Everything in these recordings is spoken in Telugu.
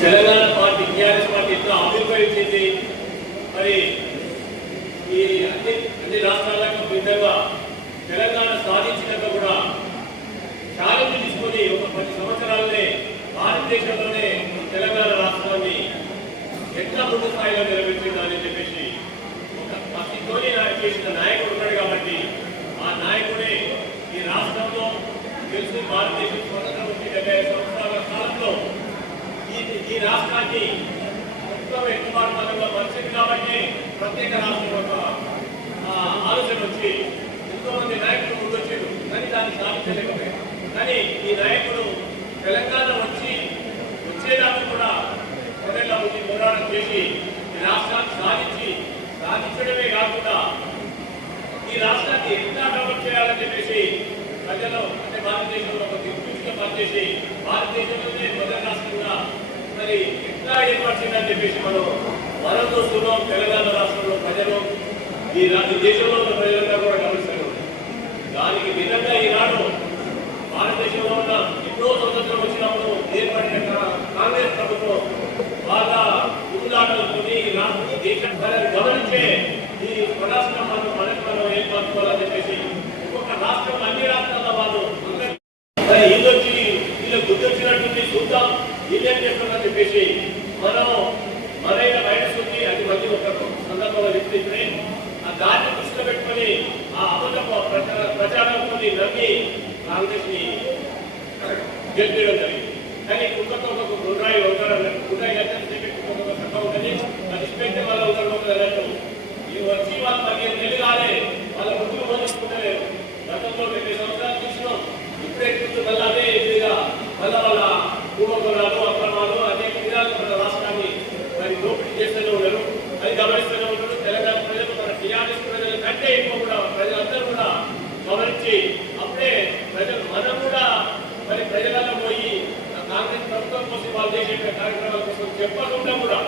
తెలంగాణ పార్టీ టీఆర్ఎస్ పార్టీ ఎంతో చేసి మరి ఈ అన్ని అన్ని రాష్ట్రాలకు విధంగా తెలంగాణ సాధించినాక కూడా ఛాలెంజ్ తీసుకొని ఒక పది సంవత్సరాలనే భారతదేశంలోనే తెలంగాణ రాష్ట్రాన్ని ఎట్లా ముందు స్థాయిలో నిలబెట్టిందని అని చెప్పేసి ఒక పత్తితోని చేసిన నాయకుడు ఉన్నాడు కాబట్టి ఆ నాయకుడే ఈ రాష్ట్రంలో తెలుసు భారతదేశం స్వతంత్రం వచ్చి డెబ్బై ఐదు సంవత్సరాల కాలంలో ఈ ఈ రాష్ట్రాన్ని మొత్తం ఎట్టుబాటు పథకంలో పరిచింది కాబట్టి ప్రత్యేక రాష్ట్రం ఒక ఆలోచన వచ్చి ఎంతో మంది నాయకులు ముందొచ్చారు కానీ దాన్ని సాధించలేకపోయారు. కానీ ఈ నాయకుడు తెలంగాణ వచ్చి వచ్చేదాకా కూడా మొదటి వచ్చి పోరాటం చేసి ఈ రాష్ట్రాన్ని సాధించి సాధించడమే కాకుండా ఈ రాష్ట్రాన్ని ఎంత డెవలప్ చేయాలని చెప్పేసి ప్రజలు అంటే భారతదేశంలో ఒక దిగ్గుగా పనిచేసి భారతదేశంలోనే మొదటి రాష్ట్రంగా మరి ఎట్లా ఏర్పరిచిందని చెప్పేసి మనం మనం చూస్తున్నాం తెలంగాణ రాష్ట్రంలో ప్రజలు ఈ రా- దేశంలో ఉన్న ప్రజలంతా కూడా గమనిస్తున్నాం దానికి భిన్నంగా ఈనాడు భారతదేశంలో ఉన్న ఎన్నో స్వతంత్రం వచ్చినప్పుడు ఏర్పడిన కా- కాంగ్రెస్ ప్రభుత్వం బాగా ఊళ్ళాటలతోని ఈ రాష్ట్ర ఈ దేశం ప్రజలు గమనించే ఈ స్వరాష్ట్రం మనం మనకు మనం ఏర్పరచుకోవాలని చెప్పేసి ఒక రాష్ట్రం అన్ని రాష్ట్రాల వాళ్ళు అందరూ మరి వీళ్ళొచ్చి వీళ్ళు గుర్తొచ్చినట్టుంది చూద్దాం వీళ్ళేం చేస్తున్నారని చెప్పేసి మనం మరైన వైరస్ ఉంది అది మళ్ళీ ఒక సందర్భంలో చెప్తే ఆ దాన్ని దృష్టిలో పెట్టుకొని ఆ అబద్ధపు ప్రచార ప్రచారంతో నమ్మి కాంగ్రెస్ని గెలిపేయడం జరిగింది. కానీ కుక్కతో ఒక గుర్రాయి అవుతారు అన్నట్టు గుర్రాయి అయితే కుక్కతో ఒక చక్క ఉంటుంది అది ఇష్టమైతే వాళ్ళు అవుతారు అన్నట్టు ఈ వచ్చి వాళ్ళు పదిహేను నెలలు కాలే వాళ్ళ ముందుకు పోల్చుకుంటలేరు గతంలో రెండు సంవత్సరాలు చూసినాం ఇప్పుడే చూస్తూ మళ్ళా అదే ఎదురుగా మళ్ళీ వాళ్ళ భూమకులాలు అక్రమాలు అనేక విధాలు మన రాష్ట్రాన్ని మరి చేస్తూనే ఉన్నారు అది గమనిస్తూనే ఉన్నారు తెలంగాణ ప్రజలు మన టీఆర్ఎస్ ప్రజల కంటే ఎక్కువ కూడా ప్రజలందరూ కూడా గమనించి అప్పుడే ప్రజలు మనం కూడా మరి ప్రజలలో పోయి కాంగ్రెస్ ప్రభుత్వం కోసం వాళ్ళు చేసే కార్యక్రమాల కోసం చెప్పకుండా కూడా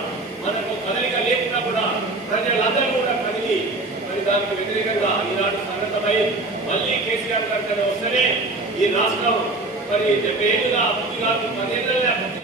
మనకు కదలిక లేకుండా కూడా ప్రజలందరూ కూడా కదిలి మరి దానికి వ్యతిరేకంగా ఈనాడు సంగతమై మళ్ళీ కేసీఆర్ గారి వస్తేనే ఈ రాష్ట్రం మరి డెబ్బై ఏళ్ళుగా అభివృద్ధి కాదు పదేళ్ళ అభివృద్ధి